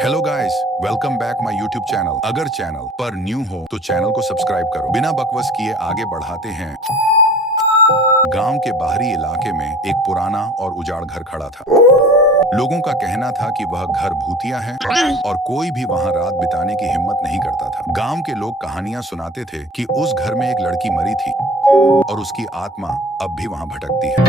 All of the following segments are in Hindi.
Hello guys, welcome back my YouTube channel. अगर चैनल पर न्यू हो तो चैनल को सब्सक्राइब करो। बिना बकवास किए आगे बढ़ाते हैं। गांव के बाहरी इलाके में एक पुराना और उजाड़ घर खड़ा था। लोगों का कहना था कि वह घर भूतिया है और कोई भी वहां रात बिताने की हिम्मत नहीं करता था। गांव के लोग कहानियां सुनाते थे कि उस घर में एक लड़की मरी थी और उसकी आत्मा अब भी वहां भटकती है।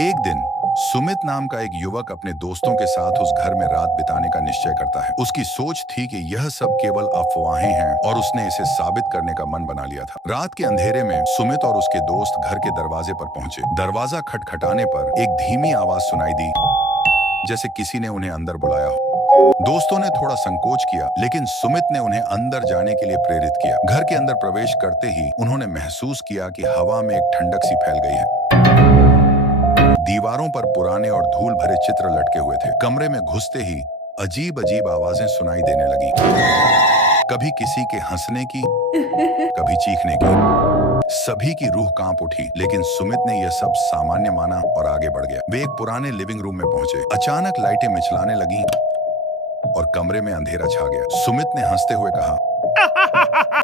एक दिन सुमित नाम का एक युवक अपने दोस्तों के साथ उस घर में रात बिताने का निश्चय करता है। उसकी सोच थी कि यह सब केवल अफवाहें हैं और उसने इसे साबित करने का मन बना लिया था। रात के अंधेरे में सुमित और उसके दोस्त घर के दरवाजे पर पहुंचे। दरवाजा खटखटाने पर एक धीमी आवाज सुनाई दी, जैसे किसी ने उन्हें अंदर बुलाया हो। दोस्तों ने थोड़ा संकोच किया, लेकिन सुमित ने उन्हें अंदर जाने के लिए प्रेरित किया। घर के अंदर प्रवेश करते ही उन्होंने महसूस किया कि हवा में एक ठंडक सी फैल गई है। दीवारों पर पुराने और धूल भरे चित्र लटके हुए थे। कमरे में घुसते ही अजीब अजीब आवाजें सुनाई देने लगी, कभी किसी के हंसने की, कभी चीखने की। सभी की रूह कांप उठी, लेकिन सुमित ने यह सब सामान्य माना और आगे बढ़ गया। वे एक पुराने लिविंग रूम में पहुंचे। अचानक लाइटें मिचलाने लगीं और कमरे में अंधेरा छा गया। सुमित ने हंसते हुए कहा,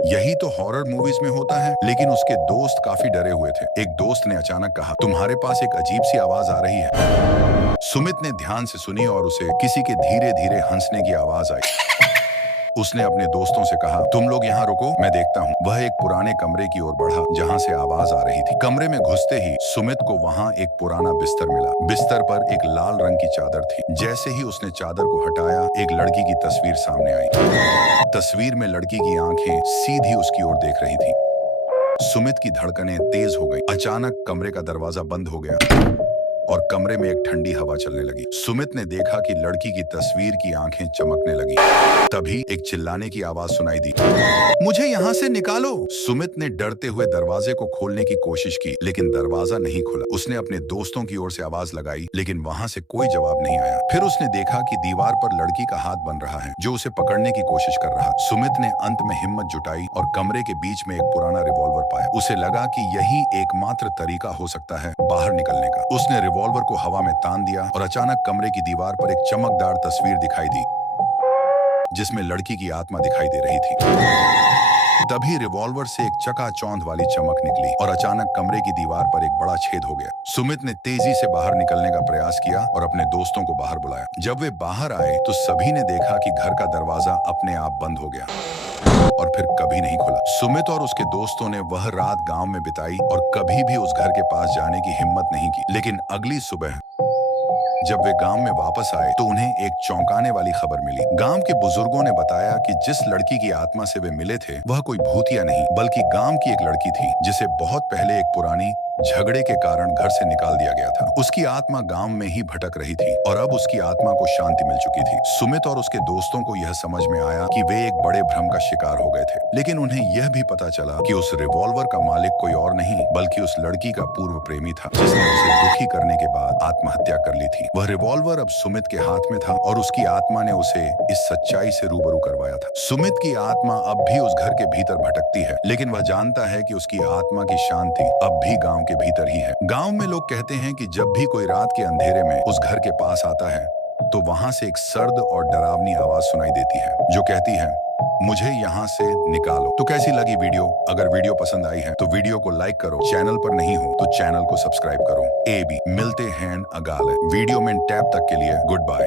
यही तो हॉरर मूवीज में होता है। लेकिन उसके दोस्त काफी डरे हुए थे। एक दोस्त ने अचानक कहा, तुम्हारे पास एक अजीब सी आवाज आ रही है। सुमित ने ध्यान से सुनी और उसे किसी के धीरे धीरे हंसने की आवाज आई। उसने अपने दोस्तों से कहा, तुम लोग यहाँ रुको, मैं देखता हूँ। वह एक पुराने कमरे की ओर बढ़ा जहाँ से आवाज आ रही थी। कमरे में घुसते ही सुमित को वहाँ एक पुराना बिस्तर मिला। बिस्तर पर एक लाल रंग की चादर थी। जैसे ही उसने चादर को हटाया, एक लड़की की तस्वीर सामने आई। तस्वीर में लड़की की आंखें सीधी उसकी ओर देख रही थी। सुमित की धड़कनें तेज हो गई। अचानक कमरे का दरवाजा बंद हो गया और कमरे में एक ठंडी हवा चलने लगी। सुमित ने देखा कि लड़की की तस्वीर की आंखें चमकने लगी। तभी एक चिल्लाने की आवाज सुनाई दी, मुझे यहाँ से निकालो। सुमित ने डरते हुए दरवाजे को खोलने की कोशिश की, लेकिन दरवाजा नहीं खुला। उसने अपने दोस्तों की ओर से आवाज लगाई, लेकिन वहाँ से कोई जवाब नहीं आया। फिर उसने देखा कि दीवार पर लड़की का हाथ बन रहा है, जो उसे पकड़ने की कोशिश कर रहा। सुमित ने अंत में हिम्मत जुटाई और कमरे के बीच में एक पुराना रिवॉल्वर पाया। उसे लगा कि यही एकमात्र तरीका हो सकता है बाहर निकलने का। उसने रिवॉल्वर को हवा में तान दिया और अचानक कमरे की दीवार पर एक चमकदार तस्वीर दिखाई दी, जिसमें लड़की की आत्मा दिखाई दे रही थी। तभी रिवॉल्वर से एक चकाचौंध वाली चमक निकली और अचानक कमरे की दीवार पर एक बड़ा छेद हो गया। सुमित ने तेजी से बाहर निकलने का प्रयास किया और अपने दोस्तों को बाहर बुलाया। जब वे बाहर आए तो सभी ने देखा कि घर का दरवाजा अपने आप बंद हो गया और फिर कभी नहीं खुला। सुमित और उसके दोस्तों ने वह रात गांव में बिताई और कभी भी उस घर के पास जाने की हिम्मत नहीं की। लेकिन अगली सुबह जब वे गांव में वापस आए तो उन्हें एक चौंकाने वाली खबर मिली। गांव के बुजुर्गों ने बताया कि जिस लड़की की आत्मा से वे मिले थे, वह कोई भूतिया नहीं बल्कि गांव की एक लड़की थी, जिसे बहुत पहले एक पुरानी झगड़े के कारण घर से निकाल दिया गया था। उसकी आत्मा गांव में ही भटक रही थी और अब उसकी आत्मा को शांति मिल चुकी थी। सुमित और उसके दोस्तों को यह समझ में आया कि वे एक बड़े भ्रम का शिकार हो गए थे, लेकिन उन्हें यह भी पता चला कि उस रिवॉल्वर का मालिक कोई और नहीं बल्कि उस लड़की का पूर्व प्रेमी था, जिसने उसे दुखी करने के बाद आत्महत्या कर ली थी। वह रिवॉल्वर अब सुमित के हाथ में था और उसकी आत्मा ने उसे इस सच्चाई से रूबरू करवाया था। सुमित की आत्मा अब भी उस घर के भीतर भटकती है, लेकिन वह जानता है कि उसकी आत्मा की शांति अब भी गांव के भीतर ही है। गांव में लोग कहते हैं कि जब भी कोई रात के अंधेरे में उस घर के पास आता है तो वहां से एक सर्द और डरावनी आवाज सुनाई देती है, जो कहती है, मुझे यहाँ से निकालो। तो कैसी लगी वीडियो? अगर वीडियो पसंद आई है तो वीडियो को लाइक करो। चैनल पर नहीं हो तो चैनल को सब्सक्राइब करो। AB मिलते हैं अगाले वीडियो में। टैब तक के लिए गुड बाय।